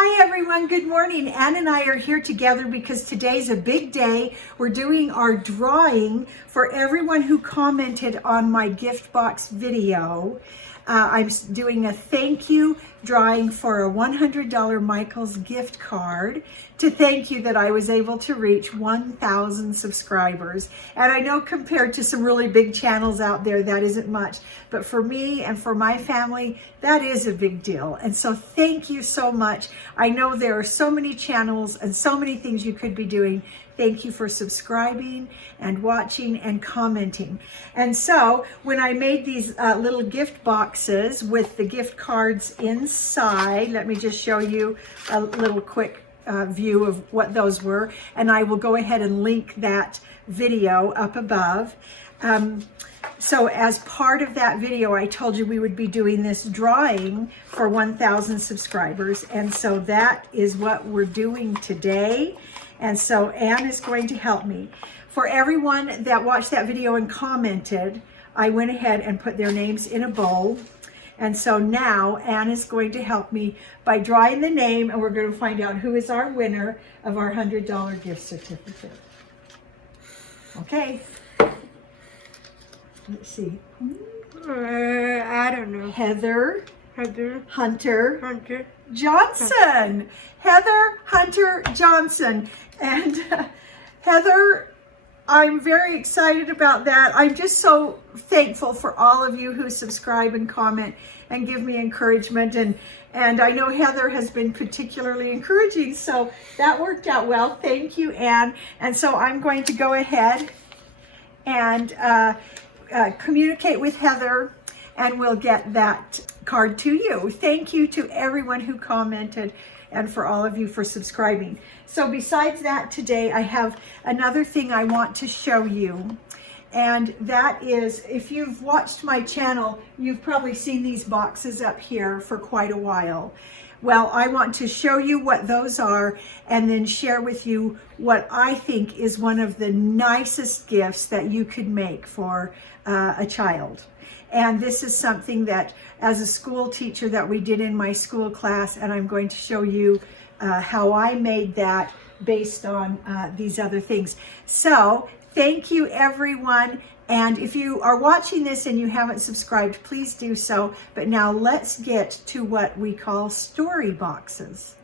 Hi everyone, good morning. Ann and I are here together because today's a big day. We're doing our drawing for everyone who commented on my gift box video. I'm doing a thank you drawing for a $100 Michaels gift card to thank you that I was able to reach 1,000 subscribers. And I know compared to some really big channels out there, that isn't much. But for me and for my family, that is a big deal. And so thank you so much. I know there are so many channels and so many things you could be doing. Thank you for subscribing and watching and commenting. And so when I made these little gift boxes with the gift cards inside, let me just show you a little quick view of what those were. And I will go ahead and link that video up above. So as part of that video, I told you we would be doing this drawing for 1,000 subscribers. And so that is what we're doing today. And so Ann is going to help me. For everyone that watched that video and commented, I went ahead and put their names in a bowl. And so now Ann is going to help me by drawing the name, and we're going to find out who is our winner of our $100 gift certificate. Okay. Let's see. I don't know. Heather Hunter Hunter Johnson. Heather Hunter Johnson. And Heather, I'm very excited about that. I'm just so thankful for all of you who subscribe and comment and give me encouragement. And I know Heather has been particularly encouraging, so that worked out well. Thank you, Ann. And so I'm going to go ahead and communicate with Heather, and we'll get that card to you. Thank you to everyone who commented and for all of you for subscribing. So besides that, today I have another thing I want to show you. And that is, if you've watched my channel, you've probably seen these boxes up here for quite a while. Well, I want to show you what those are and then share with you what I think is one of the nicest gifts that you could make for a child. And this is something that as a school teacher that we did in my school class, and I'm going to show you how I made that based on these other things. So thank you everyone. And if you are watching this and you haven't subscribed, please do so. But now let's get to what we call story boxes.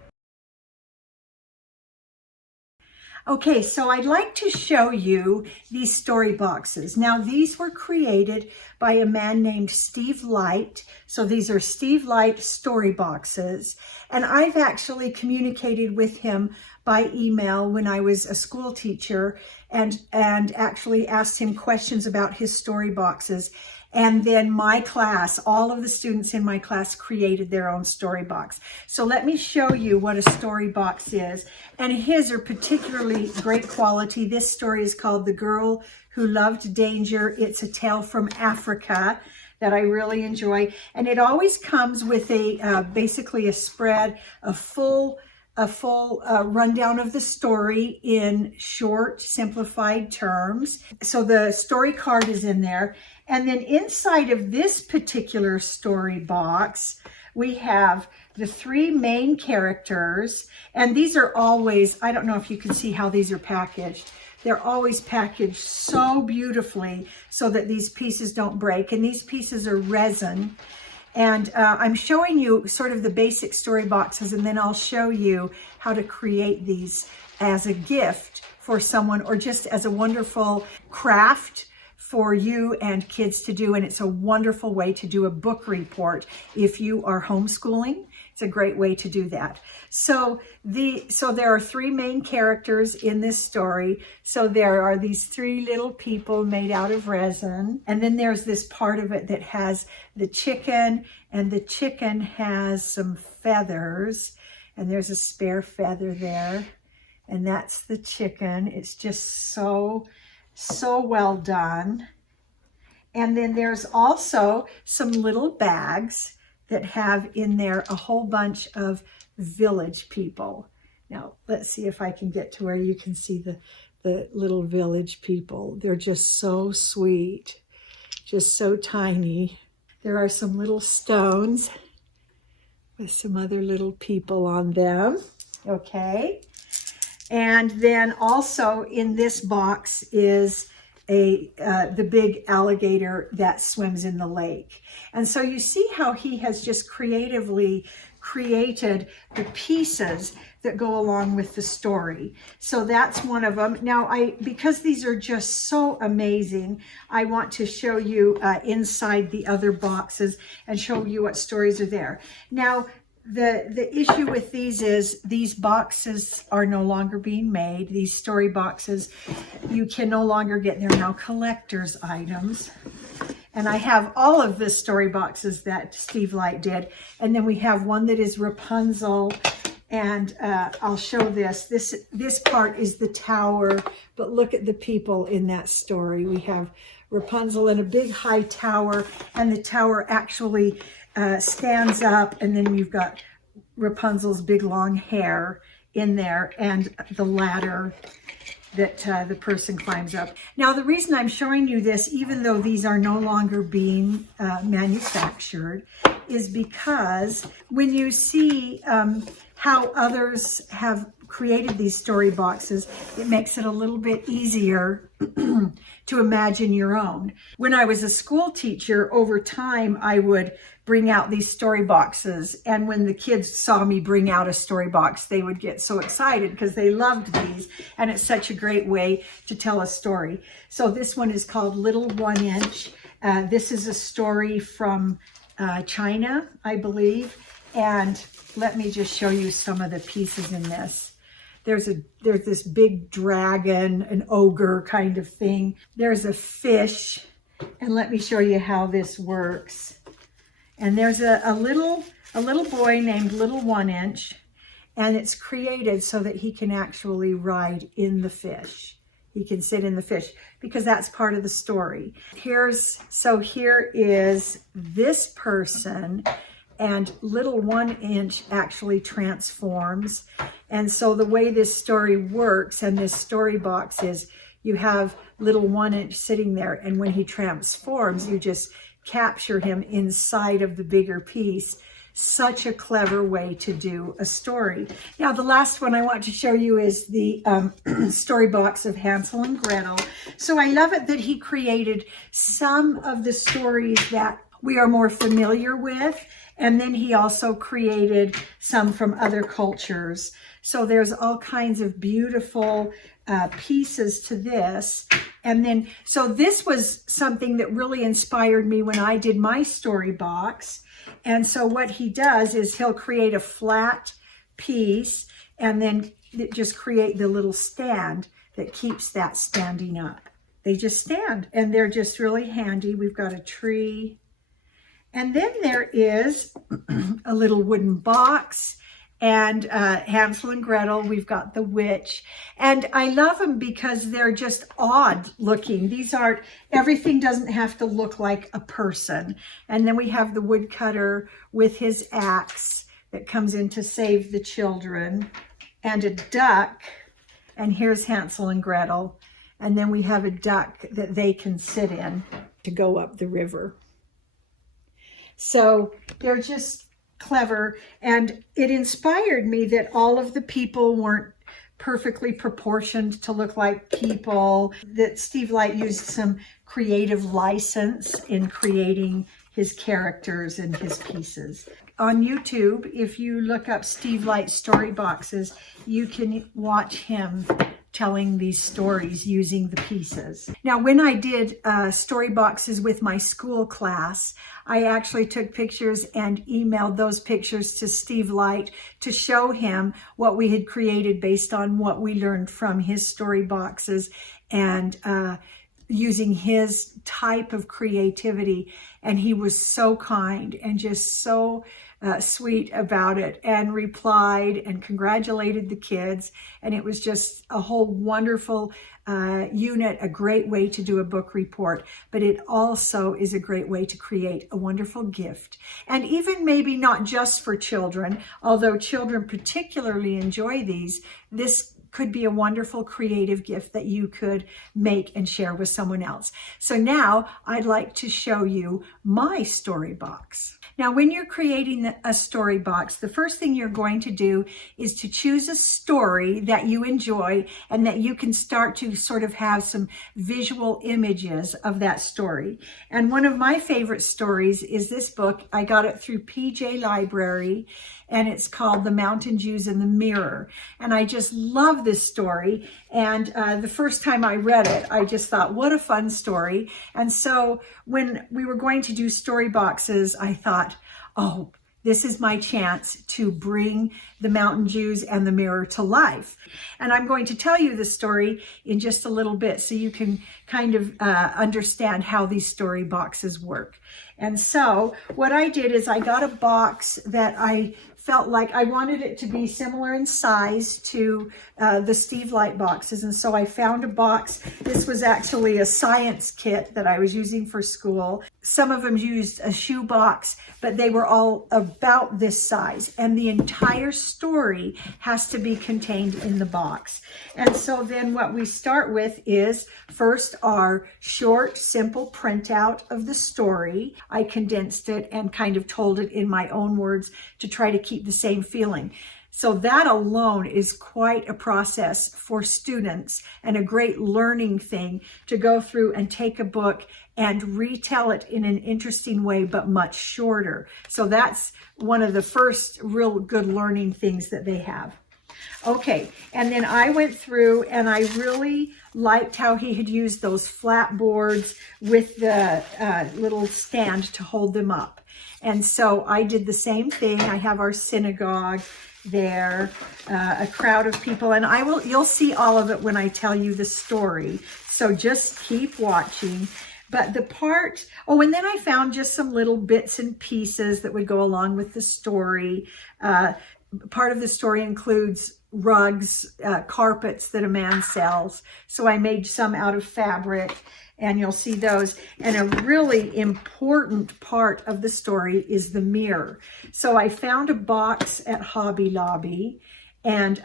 Okay, so I'd like to show you these story boxes. Now, these were created by a man named Steve Light. So these are Steve Light story boxes. And I've actually communicated with him by email when I was a school teacher and actually asked him questions about his story boxes. And then my class, all of the students in my class created their own story box. So let me show you what a story box is. And his are particularly great quality. This story is called The Girl Who Loved Danger. It's a tale from Africa that I really enjoy. And it always comes with a basically a spread, a full rundown of the story in short, simplified terms. So the story card is in there. And then inside of this particular story box, we have the three main characters. And these are always, I don't know if you can see how these are packaged. They're always packaged so beautifully so that these pieces don't break. And these pieces are resin. And I'm showing you sort of the basic story boxes, and then I'll show you how to create these as a gift for someone or just as a wonderful craft for you and kids to do. And it's a wonderful way to do a book report if you are homeschooling. It's a great way to do that. So there are three main characters in this story. So there are these three little people made out of resin. And then there's this part of it that has the chicken, and the chicken has some feathers. And there's a spare feather there. And that's the chicken. It's just so well done. And then there's also some little bags that have in there a whole bunch of village people. Now, let's see if I can get to where you can see the little village people. They're just so sweet, just so tiny. There are some little stones with some other little people on them. Okay. And then also in this box is the big alligator that swims in the lake. And so you see how he has just creatively created the pieces that go along with the story. So that's one of them. Now, because these are just so amazing, I want to show you inside the other boxes and show you what stories are there. Now, the issue with these is these boxes are no longer being made. These story boxes, you can no longer get. They're now collector's items. And I have all of the story boxes that Steve Light did. And then we have one that is Rapunzel. And I'll show this. This part is the tower. But look at the people in that story. We have Rapunzel in a big high tower. And the tower actually stands up, and then we've got Rapunzel's big long hair in there and the ladder that the person climbs up. Now, the reason I'm showing you this, even though these are no longer being manufactured, is because when you see how others have created these story boxes, it makes it a little bit easier to imagine your own. When I was a school teacher, over time, I would bring out these story boxes. And when the kids saw me bring out a story box, they would get so excited because they loved these. And it's such a great way to tell a story. So this one is called Little 1 Inch. This is a story from China, I believe. And let me just show you some of the pieces in this. There's this big dragon, an ogre kind of thing. There's a fish. And let me show you how this works. And there's a little boy named Little 1 Inch, and it's created so that he can actually ride in the fish. He can sit in the fish because that's part of the story. Here is this person, and Little 1 Inch actually transforms. And so the way this story works and this story box is you have Little 1 Inch sitting there, and when he transforms, you just capture him inside of the bigger piece. Such a clever way to do a story. Now, the last one I want to show you is the story box of Hansel and Gretel. So I love it that he created some of the stories that we are more familiar with, and then he also created some from other cultures. So there's all kinds of beautiful pieces to this. And then, so this was something that really inspired me when I did my story box. And so what he does is he'll create a flat piece and then just create the little stand that keeps that standing up. They just stand, and they're just really handy. We've got a tree. And then there is a little wooden box. And Hansel and Gretel, we've got the witch. And I love them because they're just odd looking. Everything doesn't have to look like a person. And then we have the woodcutter with his axe that comes in to save the children. And a duck. And here's Hansel and Gretel. And then we have a duck that they can sit in to go up the river. So they're just clever, and it inspired me that all of the people weren't perfectly proportioned to look like people, that Steve Light used some creative license in creating his characters and his pieces. On YouTube, if you look up Steve Light story boxes, you can watch him telling these stories using the pieces. Now, when I did story boxes with my school class, I actually took pictures and emailed those pictures to Steve Light to show him what we had created based on what we learned from his story boxes and using his type of creativity. And he was so kind and just so sweet about it, and replied and congratulated the kids. And it was just a whole wonderful unit, a great way to do a book report, but it also is a great way to create a wonderful gift. And even maybe not just for children, although children particularly enjoy these, this could be a wonderful creative gift that you could make and share with someone else. So now I'd like to show you my story box. Now, when you're creating a story box, the first thing you're going to do is to choose a story that you enjoy and that you can start to sort of have some visual images of that story. And one of my favorite stories is this book. I got it through PJ Library, and it's called The Mountain Jews and the Mirror. And I just love this story. And the first time I read it, I just thought, what a fun story. And so when we were going to do story boxes, I thought, oh, this is my chance to bring the Mountain Jews and the Mirror to life. And I'm going to tell you the story in just a little bit so you can kind of understand how these story boxes work. And so what I did is I got a box that I felt like I wanted it to be similar in size to the Steve Light boxes. And so I found a box. This was actually a science kit that I was using for school. Some of them used a shoe box, but they were all about this size. And the entire story has to be contained in the box. And so then what we start with is first our short, simple printout of the story. I condensed it and kind of told it in my own words to try to keep the same feeling. So that alone is quite a process for students and a great learning thing to go through and take a book and retell it in an interesting way, but much shorter. So that's one of the first real good learning things that they have. Okay, and then I went through and I really liked how he had used those flat boards with the little stand to hold them up. And so I did the same thing. I have our synagogue there, a crowd of people, and you'll see all of it when I tell you the story. So just keep watching. But the part, oh, and then I found just some little bits and pieces that would go along with the story. Part of the story includes rugs, carpets that a man sells. So I made some out of fabric, and you'll see those. And a really important part of the story is the mirror. So I found a box at Hobby Lobby, and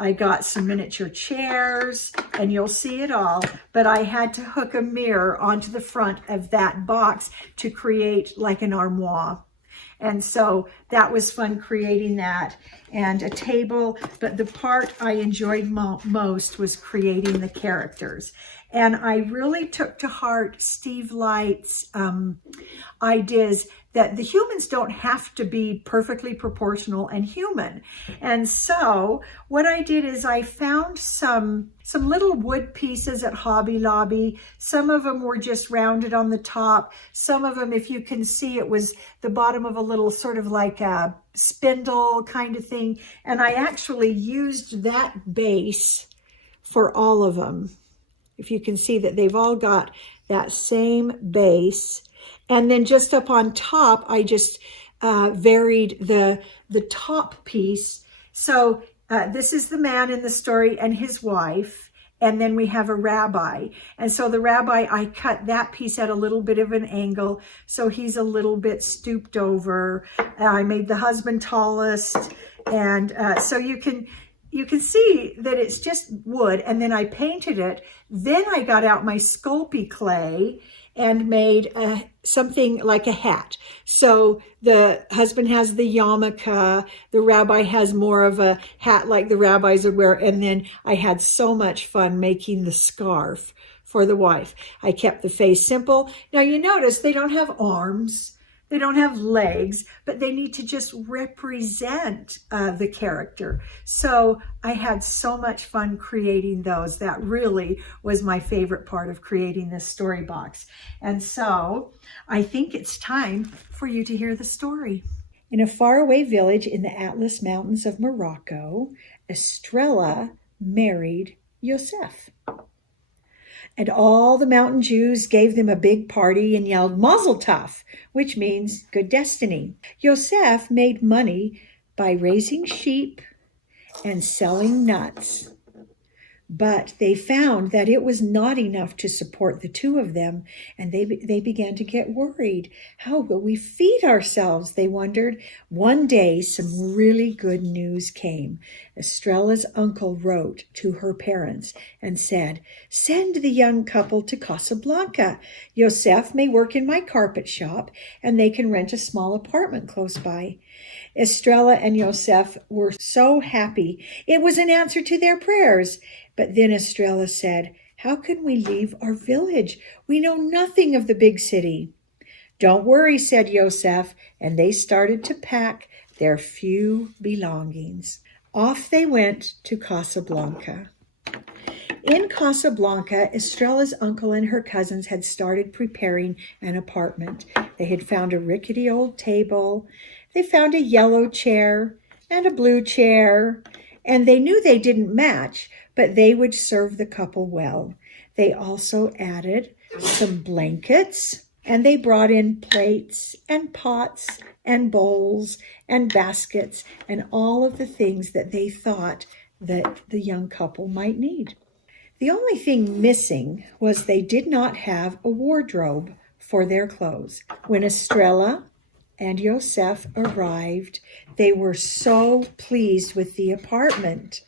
I got some miniature chairs, and you'll see it all, but I had to hook a mirror onto the front of that box to create like an armoire. And so that was fun creating that, and a table. But the part I enjoyed most was creating the characters. And I really took to heart Steve Light's ideas that the humans don't have to be perfectly proportional and human. And so what I did is I found some little wood pieces at Hobby Lobby. Some of them were just rounded on the top. Some of them, if you can see, it was the bottom of a little sort of like a spindle kind of thing. And I actually used that base for all of them. If you can see that they've all got that same base. And then just up on top, I just varied the top piece. So this is the man in the story and his wife. And then we have a rabbi. And so the rabbi, I cut that piece at a little bit of an angle. So he's a little bit stooped over. I made the husband tallest. And so you can see that it's just wood, and then I painted it. Then I got out my Sculpey clay and made something like a hat. So the husband has the yarmulke, the rabbi has more of a hat like the rabbis would wear, and then I had so much fun making the scarf for the wife. I kept the face simple. Now you notice they don't have arms. They don't have legs, but they need to just represent the character. So I had so much fun creating those. That really was my favorite part of creating this story box. And so I think it's time for you to hear the story. In a faraway village in the Atlas Mountains of Morocco, Estrella married Yosef. And all the mountain Jews gave them a big party and yelled Mazel Tov, which means good destiny. Yosef made money by raising sheep and selling nuts. But they found that it was not enough to support the two of them, and they began to get worried. How will we feed ourselves? They wondered. One day, some really good news came. Estrella's uncle wrote to her parents and said, "Send the young couple to Casablanca. Yosef may work in my carpet shop, and they can rent a small apartment close by." Estrella and Yosef were so happy. It was an answer to their prayers. But then Estrella said, "How can we leave our village? We know nothing of the big city." "Don't worry," said Yosef, and they started to pack their few belongings. Off they went to Casablanca. In Casablanca, Estrella's uncle and her cousins had started preparing an apartment. They had found a rickety old table. They found a yellow chair and a blue chair, and they knew they didn't match, but they would serve the couple well. They also added some blankets, and they brought in plates and pots and bowls and baskets and all of the things that they thought that the young couple might need. The only thing missing was they did not have a wardrobe for their clothes. When Estrella and Yosef arrived, they were so pleased with the apartment.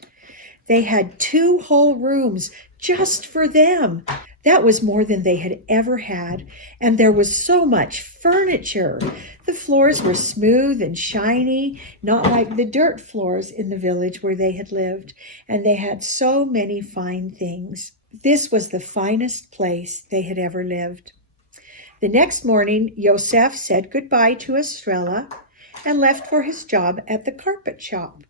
They had 2 whole rooms just for them. That was more than they had ever had, and there was so much furniture. The floors were smooth and shiny, not like the dirt floors in the village where they had lived, and they had so many fine things. This was the finest place they had ever lived. The next morning, Yosef said goodbye to Estrella and left for his job at the carpet shop.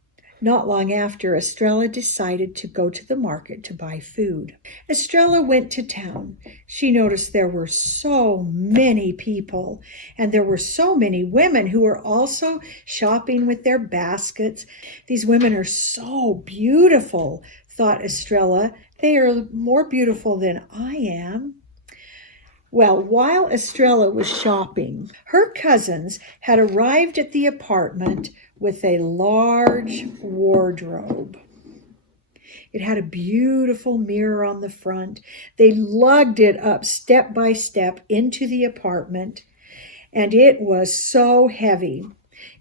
Not long after, Estrella decided to go to the market to buy food. Estrella went to town. She noticed there were so many people, and there were so many women who were also shopping with their baskets. These women are so beautiful, thought Estrella. They are more beautiful than I am. Well, while Estrella was shopping, her cousins had arrived at the apartment with a large wardrobe. It had a beautiful mirror on the front. They lugged it up step by step into the apartment, and it was so heavy.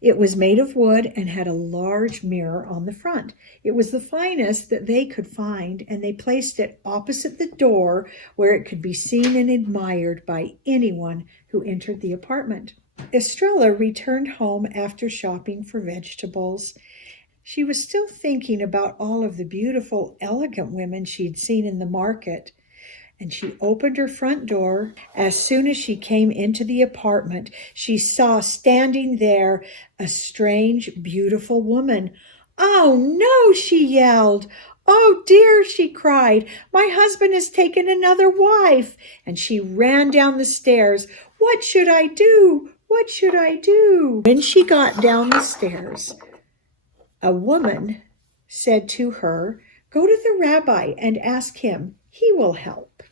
It was made of wood and had a large mirror on the front. It was the finest that they could find, and they placed it opposite the door where it could be seen and admired by anyone who entered the apartment. Estrella returned home after shopping for vegetables. She was still thinking about all of the beautiful, elegant women she'd seen in the market, and she opened her front door. As soon as she came into the apartment, she saw standing there a strange, beautiful woman. "Oh, no," she yelled. "Oh, dear," she cried. "My husband has taken another wife." And she ran down the stairs. "What should I do? What should I do?" When she got down the stairs, a woman said to her, "Go to the rabbi and ask him. He will help."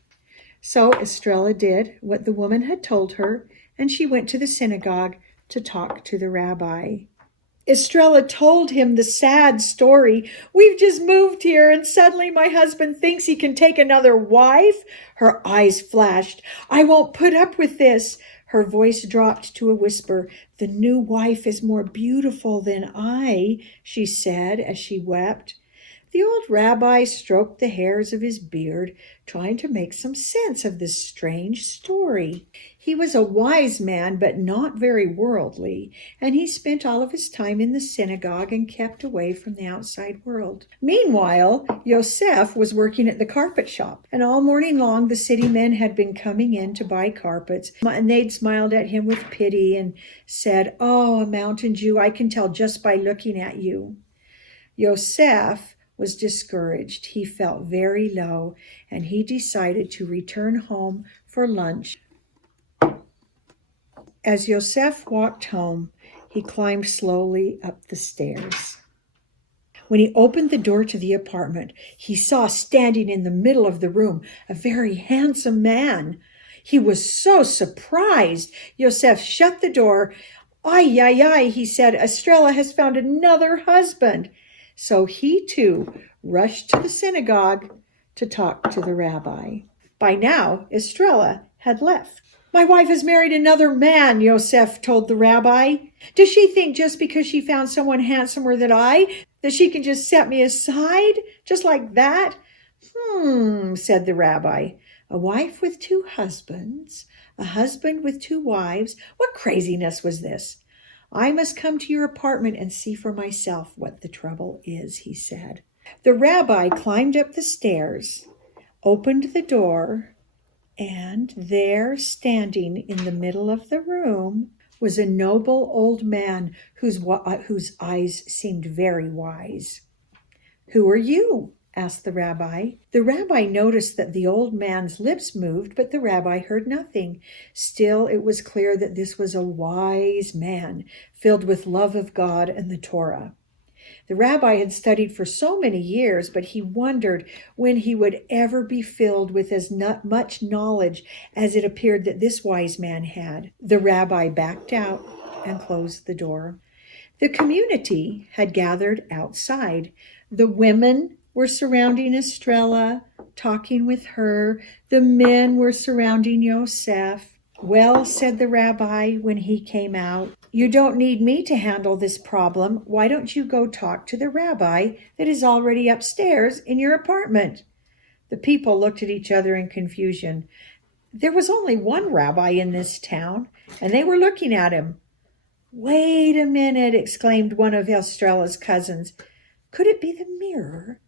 So Estrella did what the woman had told her, and she went to the synagogue to talk to the rabbi. Estrella told him the sad story. "We've just moved here, and suddenly my husband thinks he can take another wife." Her eyes flashed. "I won't put up with this." Her voice dropped to a whisper. "The new wife is more beautiful than I," she said as she wept. The old rabbi stroked the hairs of his beard, trying to make some sense of this strange story. He was a wise man, but not very worldly, and he spent all of his time in the synagogue and kept away from the outside world. Meanwhile, Yosef was working at the carpet shop, and all morning long the city men had been coming in to buy carpets, and they'd smiled at him with pity and said, "Oh, a mountain Jew, I can tell just by looking at you." Yosef was discouraged. He felt very low, and he decided to return home for lunch. As Yosef walked home, he climbed slowly up the stairs. When he opened the door to the apartment, he saw standing in the middle of the room a very handsome man. He was so surprised. Yosef shut the door. "Ay, ay, ay," he said, "Estrella has found another husband." So he too rushed to the synagogue to talk to the rabbi. By now, Estrella had left. My wife has married another man, Yosef told the rabbi. Does she think just because she found someone handsomer than I, that she can just set me aside, just like that? Said the rabbi. A wife with 2 husbands, a husband with 2 wives. What craziness was this? I must come to your apartment and see for myself what the trouble is, he said. The rabbi climbed up the stairs, opened the door, and there, standing in the middle of the room, was a noble old man whose eyes seemed very wise. Who are you? Asked the rabbi. The rabbi noticed that the old man's lips moved, but the rabbi heard nothing. Still, it was clear that this was a wise man, filled with love of God and the Torah. The rabbi had studied for so many years, but he wondered when he would ever be filled with as much knowledge as it appeared that this wise man had. The rabbi backed out and closed the door. The community had gathered outside. The women were surrounding Estrella, talking with her. The men were surrounding Yosef. Well, said the rabbi when he came out, you don't need me to handle this problem. Why don't you go talk to the rabbi that is already upstairs in your apartment? The people looked at each other in confusion. There was only one rabbi in this town, and they were looking at him. Wait a minute, exclaimed one of Estrella's cousins. Could it be the mirror?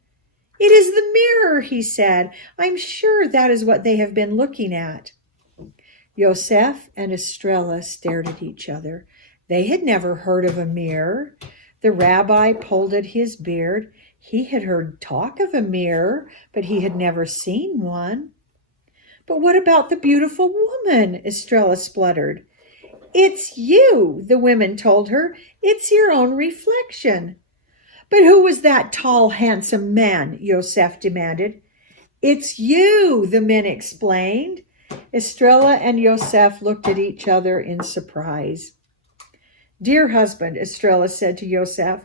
It is the mirror, he said. I'm sure that is what they have been looking at. Yosef and Estrella stared at each other. They had never heard of a mirror. The rabbi pulled at his beard. He had heard talk of a mirror, but he had never seen one. But what about the beautiful woman? Estrella spluttered. It's you, the women told her. It's your own reflection. But who was that tall, handsome man? Yosef demanded. It's you, the men explained. Estrella and Yosef looked at each other in surprise. Dear husband, Estrella said to Yosef,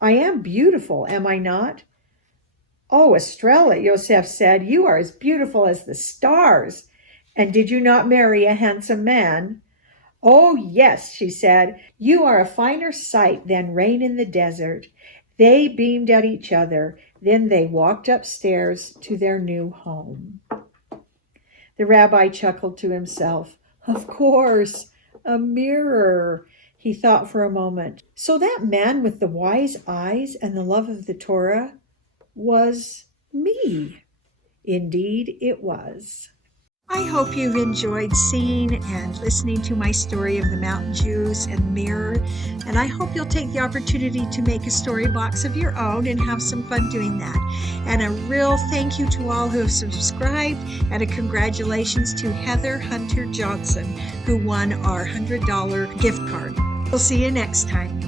I am beautiful, am I not? Oh, Estrella, Yosef said, you are as beautiful as the stars. And did you not marry a handsome man? Oh, yes, she said, you are a finer sight than rain in the desert. They beamed at each other. Then they walked upstairs to their new home. The rabbi chuckled to himself. Of course, a mirror, he thought for a moment. So that man with the wise eyes and the love of the Torah was me. Indeed, it was. I hope you've enjoyed seeing and listening to my story of the Mountain Jews and Mirror, and I hope you'll take the opportunity to make a story box of your own and have some fun doing that. And a real thank you to all who have subscribed, and a congratulations to Heather Hunter Johnson, who won our $100 gift card. We'll see you next time.